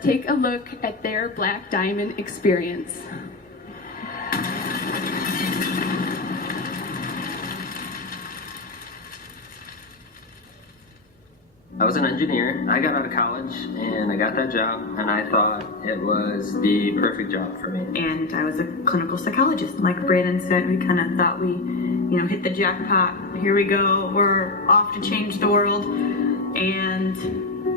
Take a look at their Black Diamond experience. I was an engineer. I got out of college and I got that job and I thought it was the perfect job for me. And I was a clinical psychologist. Like Brandon said, we kind of thought we, hit the jackpot. Here we go. We're off to change the world. And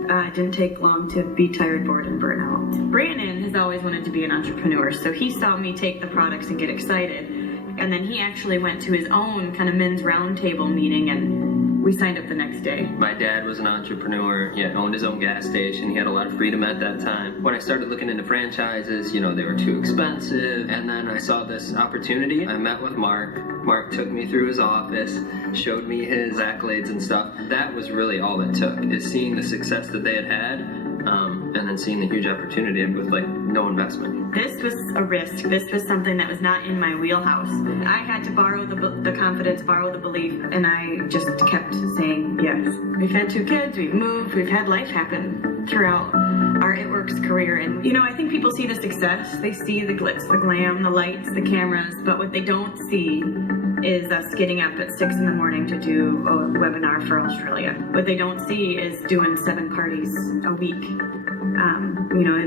it didn't take long to be tired, bored, and burnt out. Brandon has always wanted to be an entrepreneur, so he saw me take the products and get excited. And then he actually went to his own kind of men's roundtable meeting, and we signed up the next day. My dad was an entrepreneur. He had owned his own gas station. He had a lot of freedom at that time. When I started looking into franchises, they were too expensive. And then I saw this opportunity. I met with Mark. Mark took me through his office, showed me his accolades and stuff. That was really all it took, is seeing the success that they had, and then seeing the huge opportunity with no investment. This was a risk. This was something that was not in my wheelhouse. I had to borrow the confidence, borrow the belief, and I just kept saying yes. We've had 2 kids, we've moved, we've had life happen throughout our It Works career. And I think people see the success. They see the glitz, the glam, the lights, the cameras, but what they don't see is us getting up at 6 in the morning to do a webinar for Australia. What they don't see is doing 7 parties a week.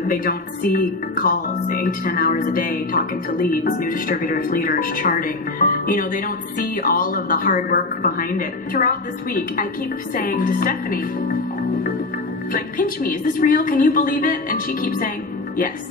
They don't see calls 8 to 10 hours a day, talking to leads, new distributors, leaders, charting. They don't see all of the hard work behind it. Throughout this week, I keep saying to Stephanie, pinch me, is this real? Can you believe it? And she keeps saying, yes.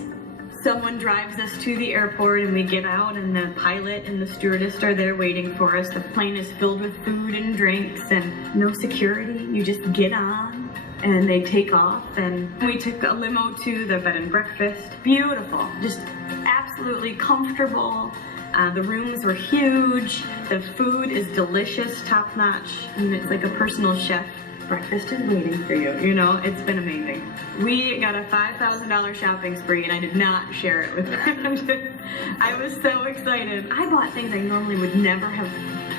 Someone drives us to the airport and we get out and the pilot and the stewardess are there waiting for us. The plane is filled with food and drinks and no security. You just get on and they take off, and we took a limo to the bed and breakfast. Beautiful, just absolutely comfortable. The rooms were huge. The food is delicious, top notch. It's like a personal chef. Breakfast is waiting for you. It's been amazing. We got a $5,000 shopping spree and I did not share it with Brandon. I was so excited. I bought things I normally would never have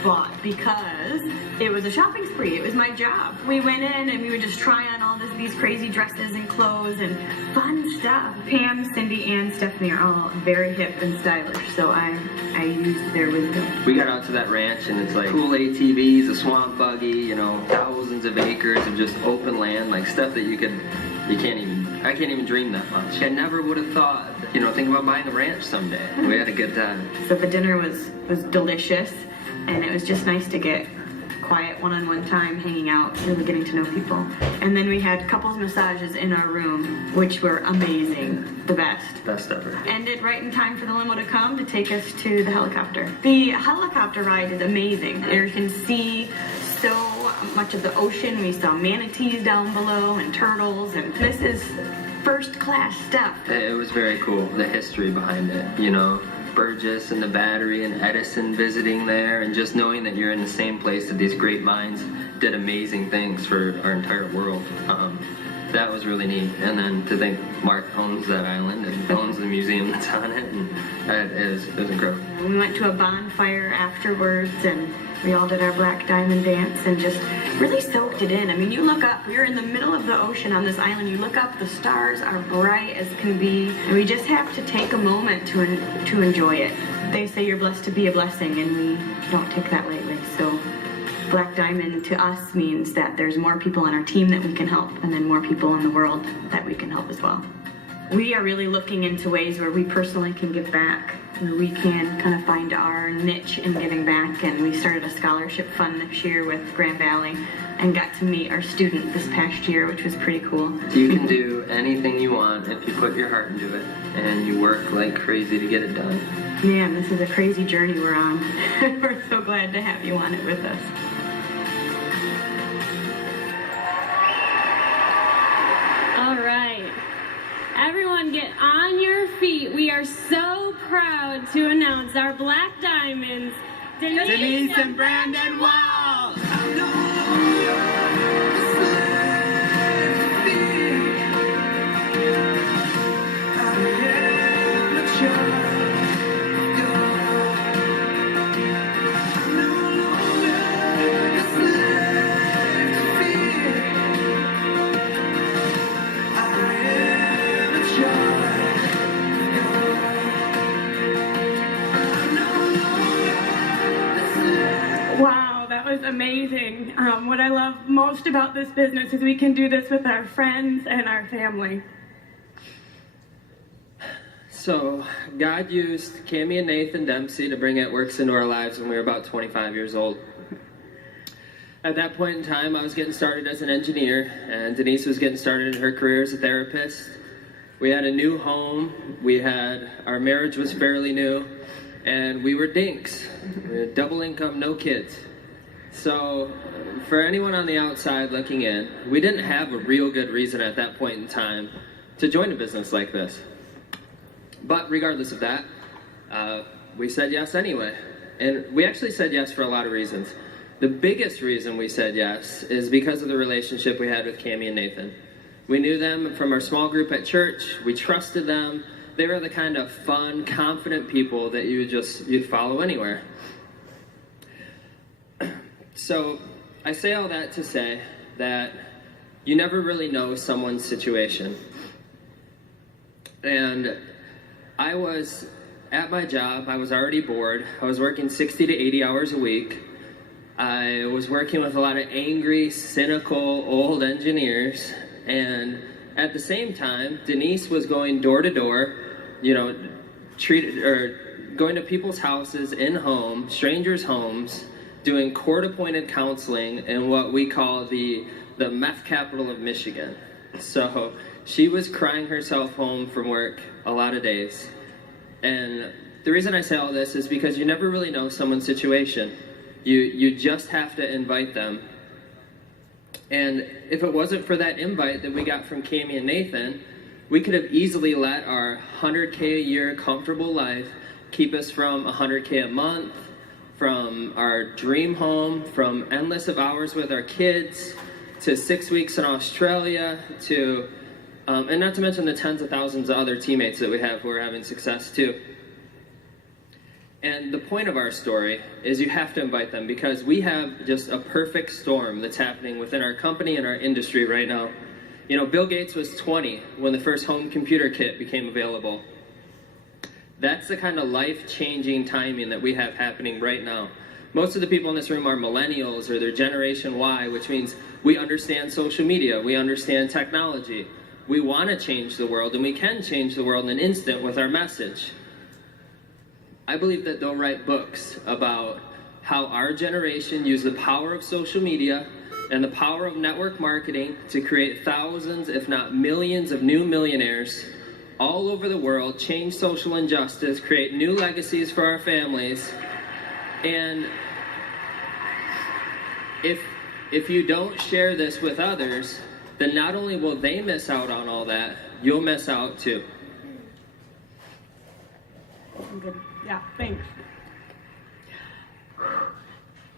bought because it was a shopping spree. It was my job. We went in and we would just try on all these crazy dresses and clothes and fun stuff. Pam, Cindy, and Stephanie are all very hip and stylish, so I used their wisdom. We got out to that ranch and it's cool ATVs, a swamp buggy, thousands of acres of just open land, stuff that I can't even dream that much. I never would have thought, think about buying a ranch someday. We had a good time. So the dinner was delicious, and it was just nice to get quiet one-on-one time, hanging out, really getting to know people. And then we had couples massages in our room, which were amazing, the best. Best ever. Ended right in time for the limo to come to take us to the helicopter. The helicopter ride is amazing. There you can see so much of the ocean. We saw manatees down below and turtles, and this is first class stuff. It was very cool, the history behind it, Burgess and the Battery and Edison visiting there, and just knowing that you're in the same place that these great minds did amazing things for our entire world. That was really neat. And then to think Mark owns that island and owns the museum that's on it, and it was incredible. We went to a bonfire afterwards and we all did our Black Diamond dance and just really soaked it in. You look up, we're in the middle of the ocean on this island, you look up, the stars are bright as can be, and we just have to take a moment to enjoy it. They say you're blessed to be a blessing, and we don't take that lightly. So Black Diamond to us means that there's more people on our team that we can help, and then more people in the world that we can help as well. We are really looking into ways where we personally can give back, where we can kind of find our niche in giving back, and we started a scholarship fund this year with Grand Valley and got to meet our student this past year, which was pretty cool. You can do anything you want if you put your heart into it and you work like crazy to get it done. Man, this is a crazy journey we're on. We're so glad to have you on it with us. All right. Everyone get on your feet. We are so proud to announce our Black Diamonds, Denise and Brandon Walsh. amazing. What I love most about this business is we can do this with our friends and our family. So, God used Cammie and Nathan Dempsey to bring It Works into our lives when we were about 25 years old. At that point in time, I was getting started as an engineer, and Denise was getting started in her career as a therapist. We had a new home, our marriage was fairly new, and we were dinks. We had double income, no kids. So, for anyone on the outside looking in, we didn't have a real good reason at that point in time to join a business like this. But regardless of that, we said yes anyway. And we actually said yes for a lot of reasons. The biggest reason we said yes is because of the relationship we had with Cammie and Nathan. We knew them from our small group at church. We trusted them. They were the kind of fun, confident people that you'd follow anywhere. So I say all that to say that you never really know someone's situation. And I was at my job. I was already bored. I was working 60 to 80 hours a week. I was working with a lot of angry, cynical, old engineers. And at the same time, Denise was going door to door, going to people's houses in home, strangers' homes, doing court-appointed counseling in what we call the meth capital of Michigan. So she was crying herself home from work a lot of days. And the reason I say all this is because you never really know someone's situation. You just have to invite them. And if it wasn't for that invite that we got from Cammie and Nathan, we could have easily let our $100K a year comfortable life keep us from $100K a month, from our dream home, from endless of hours with our kids, to 6 weeks in Australia, to, and not to mention the tens of thousands of other teammates that we have who are having success too. And the point of our story is you have to invite them because we have just a perfect storm that's happening within our company and our industry right now. Bill Gates was 20 when the first home computer kit became available. That's the kind of life-changing timing that we have happening right now. Most of the people in this room are millennials or they're Generation Y, which means we understand social media, we understand technology. We want to change the world, and we can change the world in an instant with our message. I believe that they'll write books about how our generation used the power of social media and the power of network marketing to create thousands, if not millions, of new millionaires all over the world, change social injustice, create new legacies for our families. And if you don't share this with others, then not only will they miss out on all that, you'll miss out too. I'm good. Yeah, thanks.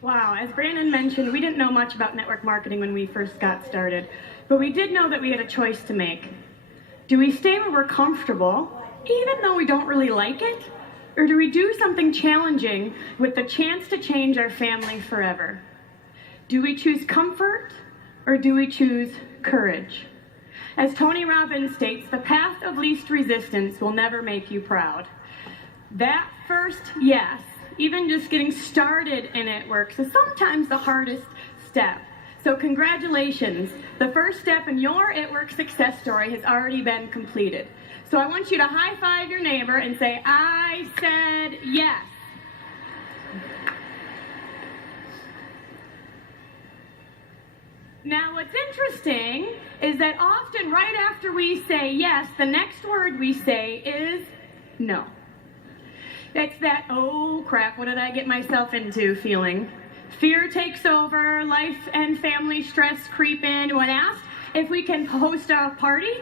Wow, as Brandon mentioned, we didn't know much about network marketing when we first got started, but we did know that we had a choice to make. Do we stay where we're comfortable, even though we don't really like it? Or do we do something challenging with the chance to change our family forever? Do we choose comfort, or do we choose courage? As Tony Robbins states, the path of least resistance will never make you proud. That first yes, even just getting started in It Works, is sometimes the hardest step. So congratulations, the first step in your It Works success story has already been completed. So I want you to high five your neighbor and say, I said yes. Now what's interesting is that often right after we say yes, the next word we say is no. It's that, oh crap, what did I get myself into feeling. Fear takes over, life and family stress creep in. When asked if we can host a party,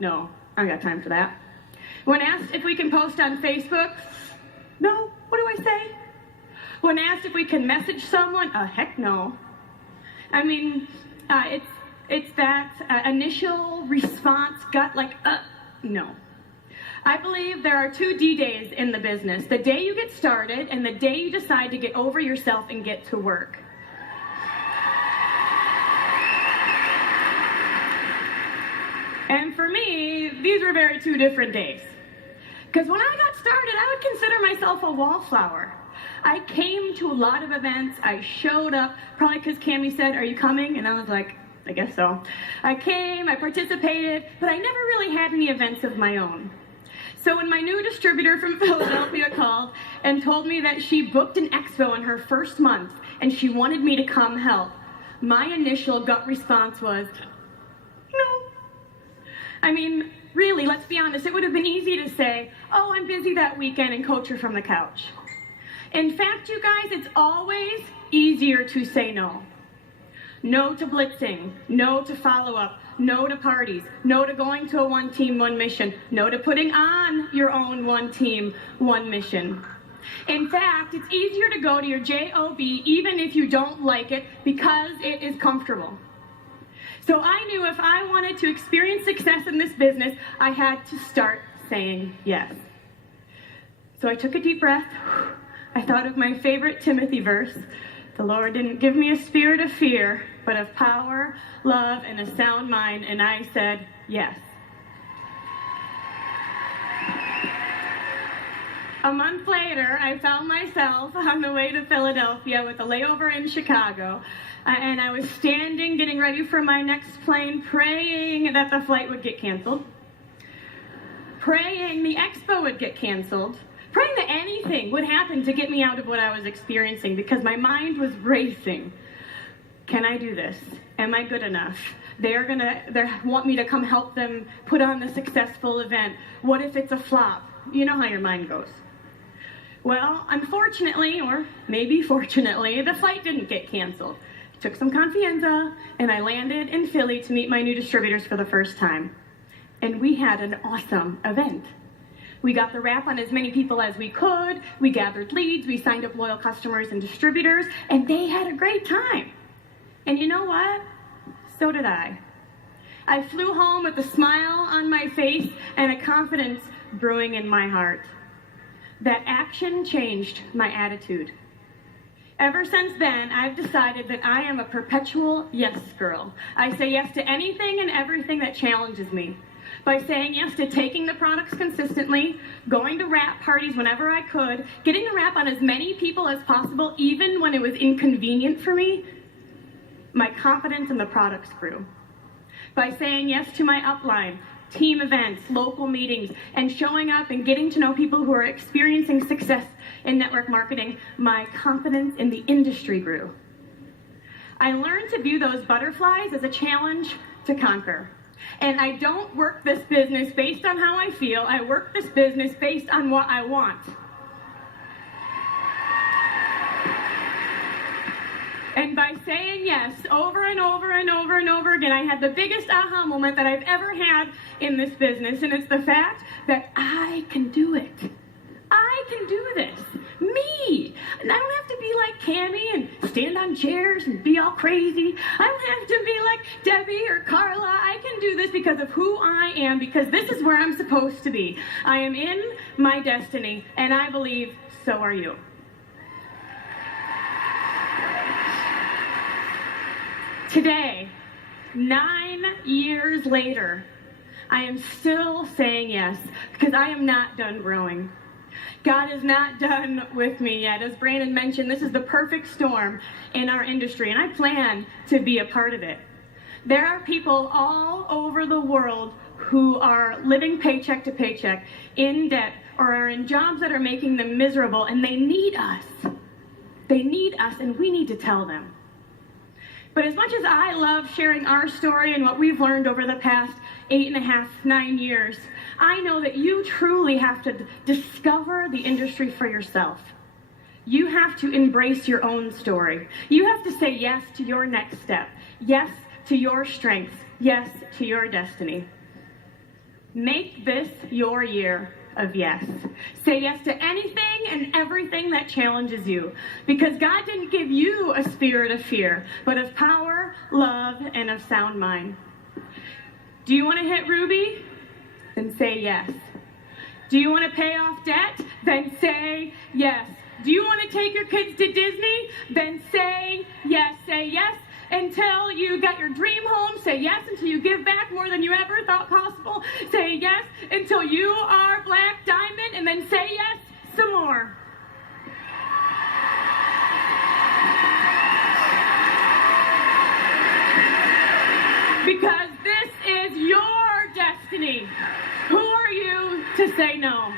no, I got time for that. When asked if we can post on Facebook, no, what do I say? When asked if we can message someone, heck no. I mean, it's that initial response, gut, like, no. I believe there are 2 D-days in the business. The day you get started and the day you decide to get over yourself and get to work. And for me, these were two different days. Because when I got started, I would consider myself a wallflower. I came to a lot of events. I showed up, probably because Cammie said, "Are you coming?" And I was like, I guess so. I came, I participated, but I never really had any events of my own. So when my new distributor from Philadelphia called and told me that she booked an expo in her first month and she wanted me to come help, my initial gut response was, no. I mean, really, let's be honest, it would have been easy to say, "Oh, I'm busy that weekend," and coach her from the couch. In fact, you guys, it's always easier to say no. No to blitzing, no to follow-up, no to parties, no to going to a one team, one mission, no to putting on your own one team, one mission. In fact, it's easier to go to your job even if you don't like it because it is comfortable. So I knew if I wanted to experience success in this business, I had to start saying yes. So I took a deep breath. I thought of my favorite Timothy verse. The Lord didn't give me a spirit of fear, but of power, love, and a sound mind, and I said yes. A month later, I found myself on the way to Philadelphia with a layover in Chicago, and I was standing, getting ready for my next plane, praying that the flight would get canceled, praying the expo would get canceled, praying that anything would happen to get me out of what I was experiencing because my mind was racing. Can I do this? Am I good enough? They want me to come help them put on the successful event. What if it's a flop? You know how your mind goes. Well, unfortunately, or maybe fortunately, the flight didn't get canceled. I took some confianza, and I landed in Philly to meet my new distributors for the first time. And we had an awesome event. We got the wrap on as many people as we could, we gathered leads, we signed up loyal customers and distributors, and they had a great time. And you know what? So did I. I flew home with a smile on my face and a confidence brewing in my heart. That action changed my attitude. Ever since then, I've decided that I am a perpetual yes girl. I say yes to anything and everything that challenges me. By saying yes to taking the products consistently, going to wrap parties whenever I could, getting the wrap on as many people as possible, even when it was inconvenient for me, my confidence in the products grew. By saying yes to my upline, team events, local meetings, and showing up and getting to know people who are experiencing success in network marketing, my confidence in the industry grew. I learned to view those butterflies as a challenge to conquer. And I don't work this business based on how I feel. I work this business based on what I want. And by saying yes over and over and over and over again, I had the biggest aha moment that I've ever had in this business. And it's the fact that I can do it. I can do this. Me. And I don't have to be like Cammie and stand on chairs and be all crazy. I don't have to be like Debbie or Carla. I can do this because of who I am, because this is where I'm supposed to be. I am in my destiny, and I believe so are you. Today, 9 years later, I am still saying yes because I am not done growing. God is not done with me yet. As Brandon mentioned, this is the perfect storm in our industry, and I plan to be a part of it. There are people all over the world who are living paycheck to paycheck, in debt, or are in jobs that are making them miserable, and they need us. They need us, and we need to tell them. But as much as I love sharing our story and what we've learned over the past 8.5, 9 years, I know that you truly have to discover the industry for yourself. You have to embrace your own story. You have to say yes to your next step, yes to your strengths, yes to your destiny. Make this your year of yes. Say yes to anything and everything that challenges you, because God didn't give you a spirit of fear, but of power, love, and of sound mind. Do you want to hit Ruby? Then say yes. Do you want to pay off debt? Then say yes. Do you want to take your kids to Disney? Then say yes. Say yes until you got your dream home. Say yes until you give back more than you ever thought possible. Say yes until you are Black Diamond, and then say yes some more. because this is your destiny. Who are you to say no?